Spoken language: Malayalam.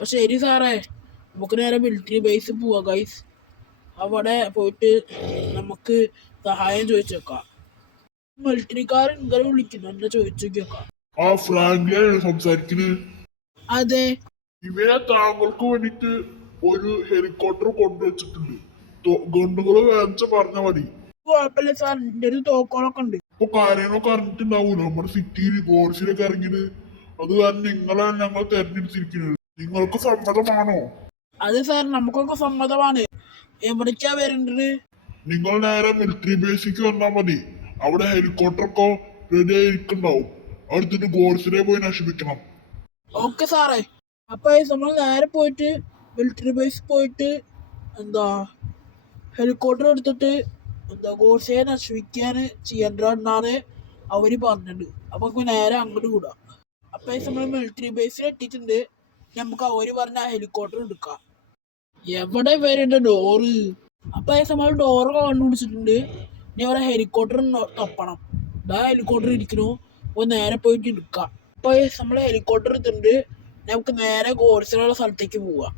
അപ്പൊ ശരി സാറേ, നമുക്ക് നേരെ മിലിറ്ററി ബേസിൽ പോവാ ഗൈസ്. അവിടെ പോയിട്ട് നമുക്ക് സഹായം ചോദിച്ചേക്കാം. മിലിറ്ററിക്കാരൻ ഇങ്ങനെ വിളിക്കുന്നു, എന്നെ ചോദിച്ചേക്കാം. ആ ഫ്രാങ്ക്ലിനാണ് സംസാരിക്കുന്നത്. അതെ, ഇവരെ താങ്കൾക്ക് വേണ്ടിട്ട് ഒരു ഹെലികോപ്റ്റർ കൊണ്ടുവച്ചിട്ടുണ്ട്. ഗണ്ടുകള് വേറെ പറഞ്ഞാൽ മതി. കുഴപ്പമില്ല സാർ, എന്റെ ഒരു തോക്കോളൊക്കെ ഉണ്ട്. ഇപ്പൊ കാര്യങ്ങളൊക്കെ അറിഞ്ഞിട്ടുണ്ടാവൂലോ നമ്മുടെ സിറ്റിയിൽ ഗോഡ്സിലൊക്കെ ഇറങ്ങിയത്. അത് കാരണം നിങ്ങളാണ് ഞങ്ങൾ തെരഞ്ഞെടുത്തിരിക്കുന്നത്. നിങ്ങൾക്ക് സമ്മതമാണോ? അതെ സാർ, നമുക്കൊക്കെ സമ്മതമാണ്. എവിടേക്കാ വരേണ്ടത്? നിങ്ങൾ നേരെ മിലിറ്ററി ബേസിക്ക് വന്നാൽ മതി. അവിടെ ഹെലികോപ്റ്ററൊക്കെ റെഡി ആയിരിക്കുന്നുണ്ടാവും. അടുത്തിട്ട് ഗോഡ്സിലെ പോയി നശിപ്പിക്കണം. ഓക്കെ സാറേ. അപ്പൊ നമ്മൾ നേരെ പോയിട്ട് മിലിറ്ററി ബേസിൽ പോയിട്ട് ഹെലികോപ്റ്റർ എടുത്തിട്ട് ഗോഡ്സയെ നശിപ്പിക്കാൻ ചെയ്യേണ്ടതെന്നാണ് അവര് പറഞ്ഞത്. അപ്പൊ നേരെ അങ്ങോട്ട് കൂടാം. അപ്പൊ നമ്മൾ മിലിറ്ററി ബേസിൽ എത്തിയിട്ടുണ്ട്. നമുക്ക് അവര് പറഞ്ഞ ഹെലികോപ്റ്റർ എടുക്കാം. എവിടെ വരേണ്ട ഡോറ്? അപ്പൊ നമ്മൾ ഡോറൊക്കെ കണ്ടുപിടിച്ചിട്ടുണ്ട്. ഇനി അവരെ ഹെലികോപ്റ്റർ തപ്പണം. ഹെലികോപ്റ്റർ ഇരിക്കണു. അപ്പൊ നേരെ പോയിട്ട് എടുക്കാം. അപ്പൊ നമ്മൾ ഹെലികോപ്റ്റർ എടുത്തിട്ടുണ്ട്. നമുക്ക് നേരെ ഗോഡ്സിലുള്ള സ്ഥലത്തേക്ക് പോവാം.